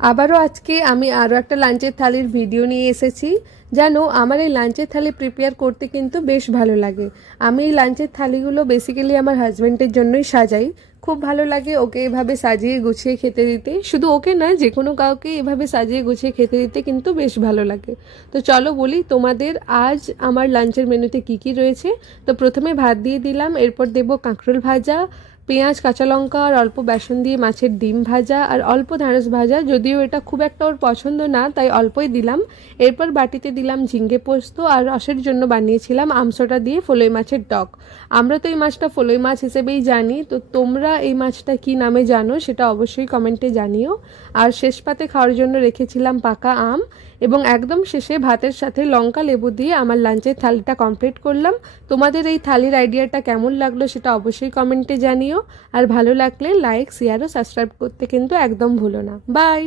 আবারও আজকে আমি আরও একটা লাঞ্চের থালির ভিডিও নিয়ে এসেছি। জানো, আমার এই লাঞ্চের থালি প্রিপেয়ার করতে কিন্তু বেশ ভালো লাগে। আমি এই লাঞ্চের থালিগুলো বেসিক্যালি আমার হাজব্যান্ডের জন্যই সাজাই। খুব ভালো লাগে ওকে এভাবে সাজিয়ে গুছিয়ে খেতে দিতে। শুধু ওকে নয়, যে কোনো কাউকে এভাবে সাজিয়ে গুছিয়ে খেতে দিতে কিন্তু বেশ ভালো লাগে। তো চলো বলি তোমাদের আজ আমার লাঞ্চের মেনুতে কি কি রয়েছে। তো প্রথমে ভাত দিয়ে দিলাম, এরপর দেবো কাঁকরোল ভাজা, পেঁয়াজ, কাঁচা লঙ্কা আর অল্প বেসন দিয়ে মাছের ডিম ভাজা আর অল্প ঢ্যাঁড়স ভাজা, যদিও এটা খুব একটা ওর পছন্দ না তাই অল্পই দিলাম। এরপর বাটিতে দিলাম ঝিঙ্গে পোস্ত আর রসের জন্য বানিয়েছিলাম আমসটা দিয়ে ফলই মাছের টক। আমরা তো এই মাছটা ফলই মাছ হিসেবেই জানি, তো তোমরা এই মাছটা কি নামে জানো সেটা অবশ্যই কমেন্টে জানিও। আর শেষ পাতে খাওয়ার জন্য রেখেছিলাম পাকা আম, এবং একদম শেষে ভাতের সাথে লঙ্কা লেবু দিয়ে আমার লাঞ্চের থালিটা কমপ্লিট করলাম। তোমাদের এই থালির আইডিয়াটা কেমন লাগলো সেটা অবশ্যই কমেন্টে জানিও। আর ভালো লাগলে লাইক, শেয়ার ও সাবস্ক্রাইব করতে কিন্তু একদম ভুলো না। বাই।